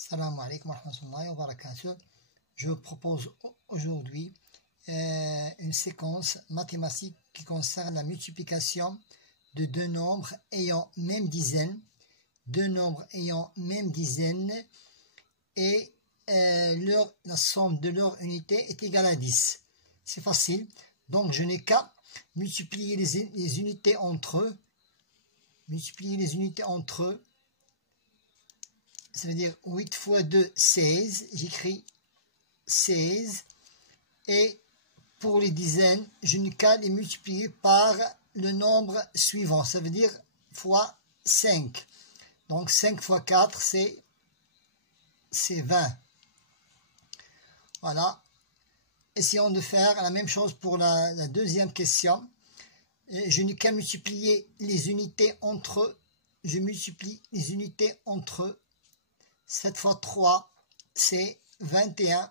Salam alaikum wa rahmatullahi wa barakatuh. Je vous propose aujourd'hui une séquence mathématique qui concerne la multiplication de deux nombres ayant même dizaine, et la somme de leur unité est égale à 10. C'est facile, donc je n'ai qu'à multiplier les unités entre eux. Ça veut dire 8 fois 2, 16. J'écris 16. Et pour les dizaines, je n'ai qu'à les multiplier par le nombre suivant. Ça veut dire fois 5. Donc 5 fois 4, c'est 20. Voilà. Essayons de faire la même chose pour la deuxième question. Je n'ai qu'à multiplier les unités entre eux. Je multiplie les unités entre eux. 7 fois 3, c'est 21.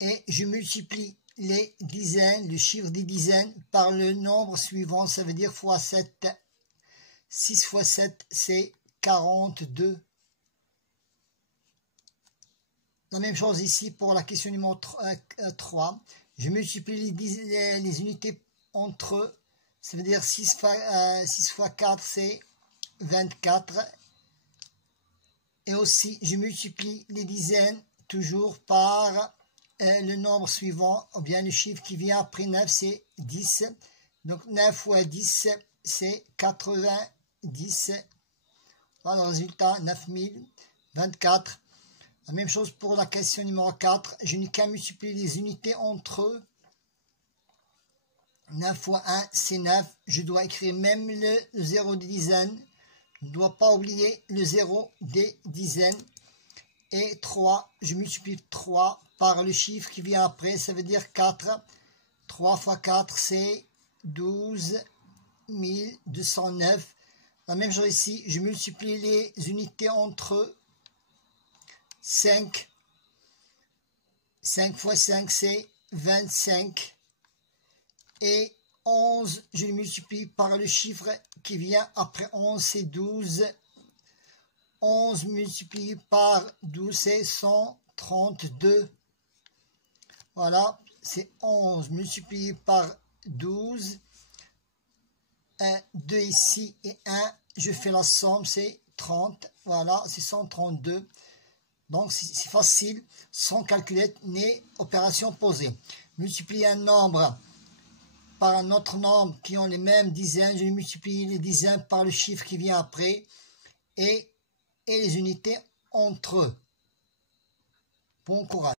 Et je multiplie les dizaines, le chiffre des dizaines, par le nombre suivant. Ça veut dire fois 7. 6 fois 7, c'est 42. La même chose ici pour la question numéro 3. Je multiplie les unités entre eux. Ça veut dire 6 fois 4, c'est 24. Et aussi, je multiplie les dizaines toujours par le nombre suivant, ou bien le chiffre qui vient après 9, c'est 10. Donc 9 fois 10, c'est 90. Voilà le résultat, 9024. La même chose pour la question numéro 4. Je n'ai qu'à multiplier les unités entre eux. 9 fois 1, c'est 9. Je dois écrire même le 0 des dizaines. Je ne dois pas oublier le 0 des dizaines. Et 3, je multiplie 3 par le chiffre qui vient après, ça veut dire 4. 3 fois 4, c'est 12 209. La même chose ici, je multiplie les unités entre eux. 5. 5 fois 5, c'est 25. Et 11, je le multiplie par le chiffre qui vient après 11, c'est 12. 11 multiplié par 12, c'est 132. Voilà, c'est 11 multiplié par 12. 2 ici et 1, je fais la somme, c'est 30. Voilà, c'est 132. Donc, c'est facile, sans calculette ni opération posée. Multiplier un nombre par un autre nombre qui ont les mêmes dizaines, je multiplie les dizaines par le chiffre qui vient après et les unités entre eux. Bon courage.